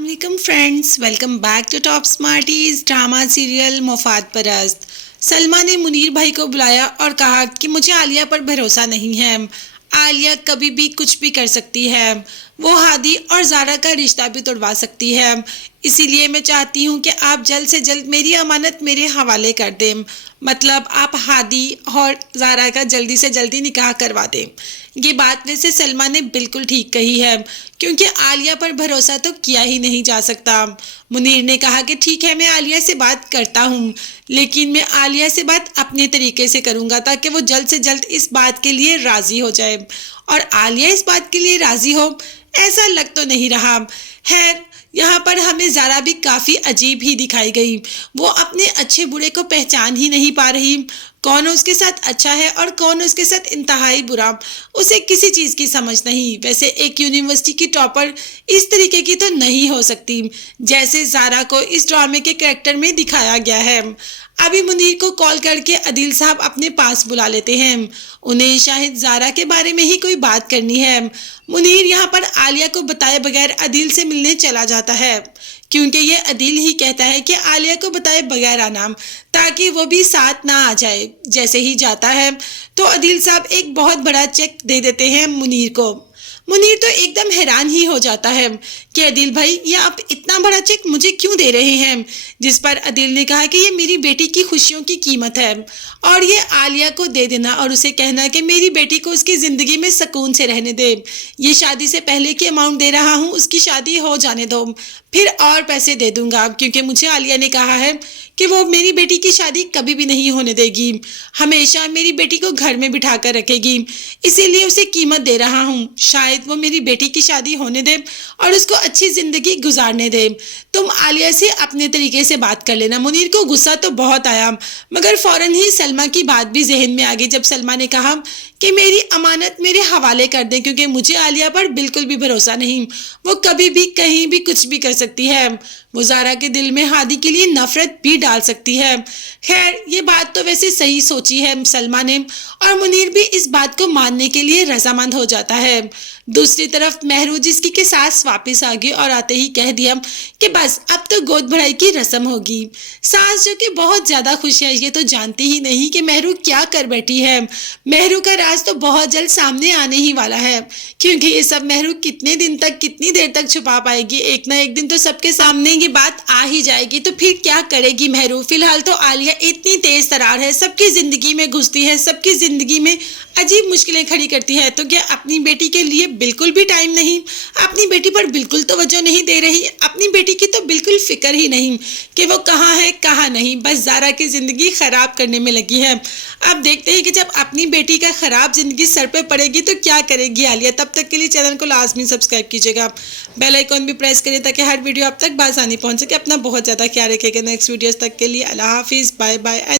अस्सलाम वालेकुम friends, welcome back to top smarties drama serial Mufad Parast. Salma ने मुनीर भाई को बुलाया और कहा कि मुझे आलिया पर भरोसा नहीं है। आलिया कभी भी कुछ भी कर सकती है। वो हादी और ज़ारा का रिश्ता भी तोड़वा सकती है। इसीलिए मैं चाहती हूँ कि आप जल्द से जल्द मेरी अमानत मेरे हवाले कर दें। मतलब आप हादी और ज़ारा का जल्दी से जल्दी निकाह करवा दें। ये बात वैसे सलमा ने बिल्कुल ठीक कही है, क्योंकि आलिया पर भरोसा तो किया ही नहीं जा सकता। मुनीर ने कहा कि ठीक है, मैं आलिया से बात करता हूँ, लेकिन मैं आलिया से बात अपने तरीके से करूँगा ताकि वो जल्द से जल्द इस बात के लिए राज़ी हो जाए। और आलिया इस बात के लिए राज़ी हो, ऐसा लग तो नहीं रहा। खैर, यहाँ पर हमें ज़ारा भी काफ़ी अजीब ही दिखाई गई। वो अपने अच्छे बुरे को पहचान ही नहीं पा रही। कौन उसके साथ अच्छा है और कौन उसके साथ इंतहाई बुरा, उसे किसी चीज़ की समझ नहीं। वैसे एक यूनिवर्सिटी की टॉपर इस तरीके की तो नहीं हो सकती जैसे ज़ारा को इस ड्रामे के कैरेक्टर में दिखाया गया है। अभी मुनीर को कॉल करके अदील साहब अपने पास बुला लेते हैं। उन्हें शायद ज़ारा के बारे में ही कोई बात करनी है। मुनीर यहाँ पर आलिया को बताए बगैर अदील से मिलने चला जाता है, क्योंकि ये अदील ही कहता है कि आलिया को बताए बगैर आना, ताकि वो भी साथ ना आ जाए। जैसे ही जाता है तो अदील साहब एक बहुत बड़ा चेक दे देते हैं मुनीर को। मुनीर तो एकदम हैरान ही हो जाता है कि अदील भाई, ये आप इतना बड़ा चेक मुझे क्यों दे रहे हैं। जिस पर अदील ने कहा कि ये मेरी बेटी की खुशियों की कीमत है और ये आलिया को दे देना और उसे कहना कि मेरी बेटी को उसकी ज़िंदगी में सुकून से रहने दे। ये शादी से पहले की अमाउंट दे रहा हूँ, उसकी शादी हो जाने दो, फिर और पैसे दे दूंगा, क्योंकि मुझे आलिया ने कहा है कि वो मेरी बेटी की शादी कभी भी नहीं होने देगी, हमेशा मेरी बेटी को घर में बिठा कर रखेगी, इसीलिए उसे कीमत दे रहा हूँ। शायद वो मेरी बेटी की शादी होने दे और उसको अच्छी ज़िंदगी गुजारने दे। तुम आलिया से अपने तरीके से बात कर लेना। मुनीर को गुस्सा तो बहुत आया, मगर फ़ौरन ही सलमा की बात भी जहन में आ गई जब सलमा ने कहा कि मेरी अमानत मेरे हवाले कर दें, क्योंकि मुझे आलिया पर बिल्कुल भी भरोसा नहीं। वो कभी भी कहीं भी कुछ भी कर सकती है। वो ज़ारा के दिल में हादी के लिए नफरत भी डाल सकती है। खैर, ये बात तो वैसे सही सोची है सलमा ने, और मुनीर भी इस बात को मानने के लिए रजामंद हो जाता है। दूसरी तरफ महरू जिसकी के सास वापस आ गई और आते ही कह दिया कि बस अब तो गोद भराई की रस्म होगी। सास जो कि बहुत ज़्यादा खुश है, ये तो जानती ही नहीं कि महरू क्या कर बैठी है। महरू का राज तो बहुत जल्द सामने आने ही वाला है, क्योंकि ये सब महरू कितने दिन तक, कितनी देर तक छुपा पाएगी। एक ना एक दिन तो सबके सामने ये बात आ ही जाएगी, तो फिर क्या करेगी महरू। फिलहाल तो आलिया इतनी तेज तरार है, सबकी ज़िंदगी में घुसती है, सबकी ज़िंदगी में अजीब मुश्किलें खड़ी करती है। तो क्या अपनी बेटी के लिए बिल्कुल भी टाइम नहीं, अपनी बेटी पर बिल्कुल तवज्जो नहीं दे रही, अपनी बेटी की तो बिल्कुल फिक्र ही नहीं कि वो कहाँ है कहाँ नहीं, बस ज़ारा की ज़िंदगी ख़राब करने में लगी है। अब देखते हैं कि जब अपनी बेटी का ख़राब ज़िंदगी सर पे पड़ेगी तो क्या करेगी आलिया। तब तक के लिए चैनल को लाजमी सब्सक्राइब कीजिएगा, बेल आइकॉन भी प्रेस करिए ताकि हर वीडियो आप तक बासानी पहुँच सके। अपना बहुत ज़्यादा ख्याल रखिएगा। नेक्स्ट वीडियोज़ तक के लिए अल्लाह हाफिज़, बाय बाय।